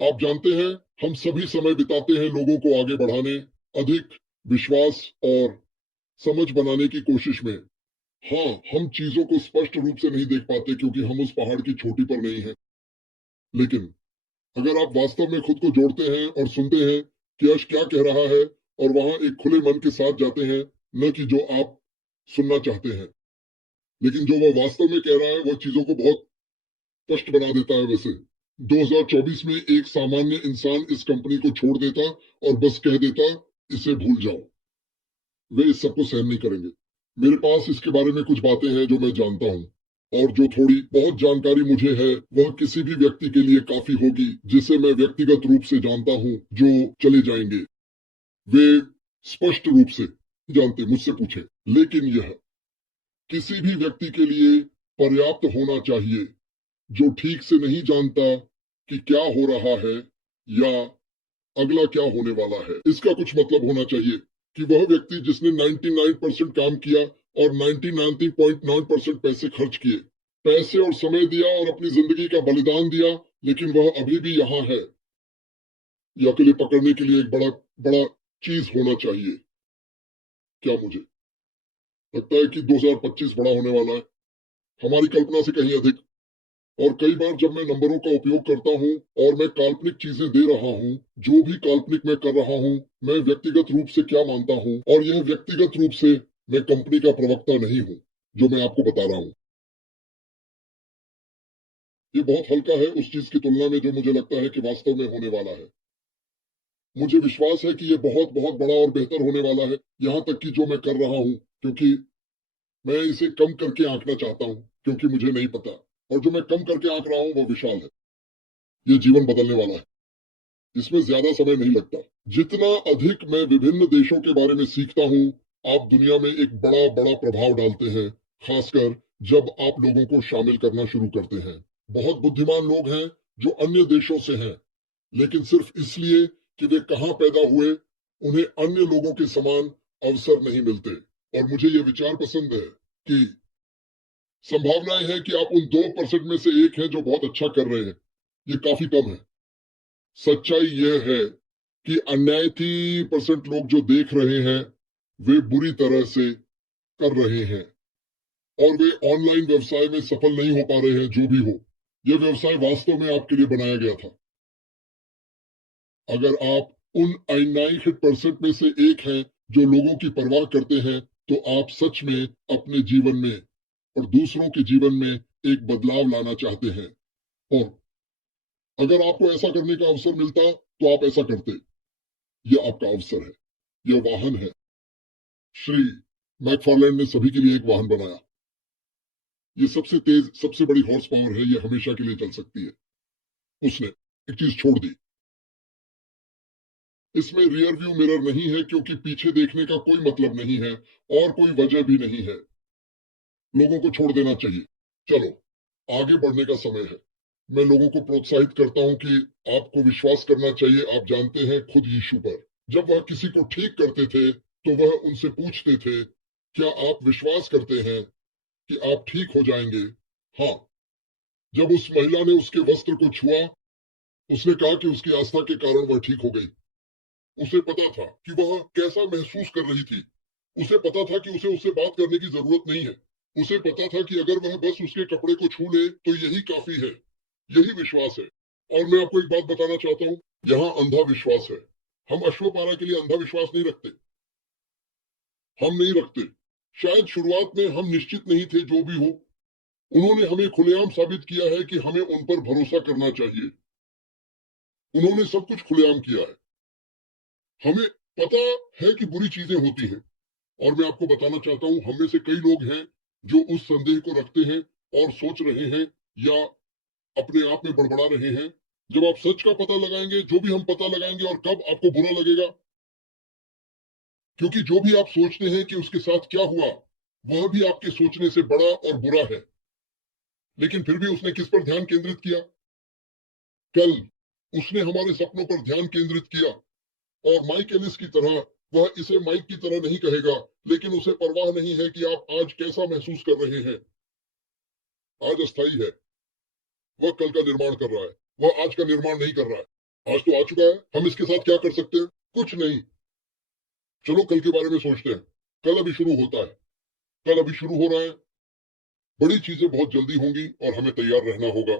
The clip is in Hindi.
आप जानते हैं, हम सभी समय बिताते हैं लोगों को आगे बढ़ाने, अधिक विश्वास और समझ बनाने की कोशिश में। हाँ, हम चीजों को स्पष्ट रूप से नहीं देख पाते क्योंकि हम उस पहाड़ की चोटी पर नहीं हैं। लेकिन अगर आप वास्तव में खुद को जोड़ते हैं और सुनते हैं कि यश क्या कह रहा है और वहां एक खुले मन के साथ जाते हैं, न कि जो आप सुनना चाहते हैं, लेकिन जो वह वास्तव में कह रहा है, वह चीजों को बहुत स्पष्ट बना देता है। वैसे 2024 में एक सामान्य इंसान इस कंपनी को छोड़ देता और बस कह देता, इसे भूल जाओ। वे इस सबको सहन नहीं करेंगे। मेरे पास इसके बारे में कुछ बातें हैं जो मैं जानता हूँ, और जो थोड़ी बहुत जानकारी मुझे है वह किसी भी व्यक्ति के लिए काफी होगी जिसे मैं व्यक्तिगत रूप से जानता हूँ, जो चले जाएंगे। वे स्पष्ट रूप से जानते, मुझसे पूछे, लेकिन यह किसी भी व्यक्ति के लिए पर्याप्त होना चाहिए जो ठीक से नहीं जानता कि क्या हो रहा है या अगला क्या होने वाला है। इसका कुछ मतलब होना चाहिए कि वह व्यक्ति जिसने 99% काम किया और 99.9% पैसे खर्च किए, पैसे और समय दिया और अपनी जिंदगी का बलिदान दिया, लेकिन वह अभी भी यहाँ है, या अकेले पकड़ने के लिए एक बड़ा बड़ा चीज होना चाहिए। क्या मुझे लगता है कि 2025 बड़ा होने वाला है, हमारी कल्पना से कहीं अधिक। और कई बार जब मैं नंबरों का उपयोग करता हूँ और मैं काल्पनिक चीजें दे रहा हूँ, जो भी काल्पनिक मैं कर रहा हूँ, मैं व्यक्तिगत रूप से क्या मानता हूँ, और यह व्यक्तिगत रूप से मैं कंपनी का प्रवक्ता नहीं हूँ जो मैं आपको बता रहा हूँ। ये बहुत हल्का है उस चीज की तुलना में जो मुझे लगता है कि वास्तव में होने वाला है। मुझे विश्वास है कि ये बहुत बहुत बड़ा और बेहतर होने वाला है, यहाँ तक कि जो मैं कर रहा हूँ, क्योंकि मैं इसे कम करके आंकना चाहता हूँ, क्योंकि मुझे नहीं पता, और जो मैं कम करके आंक रहा हूँ वो विशाल है। ये जीवन बदलने वाला है, इसमें ज्यादा समय नहीं लगता। जितना अधिक मैं विभिन्न देशों के बारे में सीखता हूँ, आप दुनिया में एक बड़ा बड़ा प्रभाव डालते हैं, खासकर जब आप लोगों को शामिल करना शुरू करते हैं। बहुत बुद्धिमान लोग हैं जो अन्य देशों से हैं, लेकिन सिर्फ इसलिए कि वे कहाँ पैदा हुए, उन्हें अन्य लोगों के समान अवसर नहीं मिलते। और मुझे ये विचार पसंद है कि संभावनाएं हैं कि आप उन 2% में से एक हैं जो बहुत अच्छा कर रहे हैं। ये काफी कम है। सच्चाई यह है कि 89% लोग जो देख रहे हैं वे बुरी तरह से कर रहे हैं, और वे ऑनलाइन व्यवसाय में सफल नहीं हो पा रहे हैं। जो भी हो, यह व्यवसाय वास्तव में आपके लिए बनाया गया था। अगर आप उन 99% में से एक हैं जो लोगों की परवाह करते हैं, तो आप सच में अपने जीवन में और दूसरों के जीवन में एक बदलाव लाना चाहते हैं। और अगर आपको ऐसा करने का अवसर मिलता तो आप ऐसा करते। यह आपका अवसर है, यह वाहन है। श्री मैकफार्लैंड ने सभी के लिए एक वाहन बनाया। ये सबसे तेज, सबसे बड़ी हॉर्स पावर है, ये हमेशा के लिए चल सकती है। उसने एक चीज छोड़ दी, इसमें रियर व्यू मिरर नहीं है क्योंकि पीछे देखने का कोई मतलब नहीं है और कोई वजह भी नहीं है। लोगों को छोड़ देना चाहिए। चलो, आगे बढ़ने का समय है। मैं लोगों को प्रोत्साहित करता हूं कि आपको विश्वास करना चाहिए, आप जानते हैं, खुद यीशु पर। जब वह किसी को ठीक करते थे तो वह उनसे पूछते थे, क्या आप विश्वास करते हैं कि आप ठीक हो जाएंगे? हाँ। जब उस महिला ने उसके वस्त्र को छुआ, उसने कहा कि उसकी आस्था के कारण वह ठीक हो गई। उसे पता था कि वह कैसा महसूस कर रही थी। उसे पता था कि उसे उससे बात करने की जरूरत नहीं है। उसे पता था कि अगर वह बस उसके कपड़े को छू ले तो यही काफी है। यही विश्वास है। और मैं आपको एक बात बताना चाहता हूँ, यहाँ अंधा विश्वास है। हम अश्वपारा के लिए अंधा विश्वास नहीं रखते। हम नहीं रखते। शायद शुरुआत में हम निश्चित नहीं थे, जो भी हो, उन्होंने हमें खुलेआम साबित किया है कि हमें उन पर भरोसा करना चाहिए। उन्होंने सब कुछ खुलेआम किया है। हमें पता है कि बुरी चीजें होती हैं, और मैं आपको बताना चाहता हूं, हम में से कई लोग हैं जो उस संदेह को रखते हैं और सोच रहे हैं या अपने आप में बड़बड़ा रहे हैं। जब आप सच का पता लगाएंगे, जो भी हम पता लगाएंगे, और कब आपको बुरा लगेगा, क्योंकि जो भी आप सोचते हैं कि उसके साथ क्या हुआ, वह भी आपके सोचने से बड़ा और बुरा है। लेकिन फिर भी उसने किस पर ध्यान केंद्रित किया? कल उसने हमारे सपनों पर ध्यान केंद्रित किया। और माइक एलिस की तरह, वह इसे माइक की तरह नहीं कहेगा, लेकिन उसे परवाह नहीं है कि आप आज कैसा महसूस कर रहे हैं। आज अस्थाई है, वह कल का निर्माण कर रहा है, वह आज का निर्माण नहीं कर रहा है। आज तो आ चुका है, हम इसके साथ क्या कर सकते हैं? कुछ नहीं। चलो कल के बारे में सोचते हैं। कल अभी शुरू होता है, कल अभी शुरू हो रहा है। बड़ी चीजें बहुत जल्दी होंगी और हमें तैयार रहना होगा।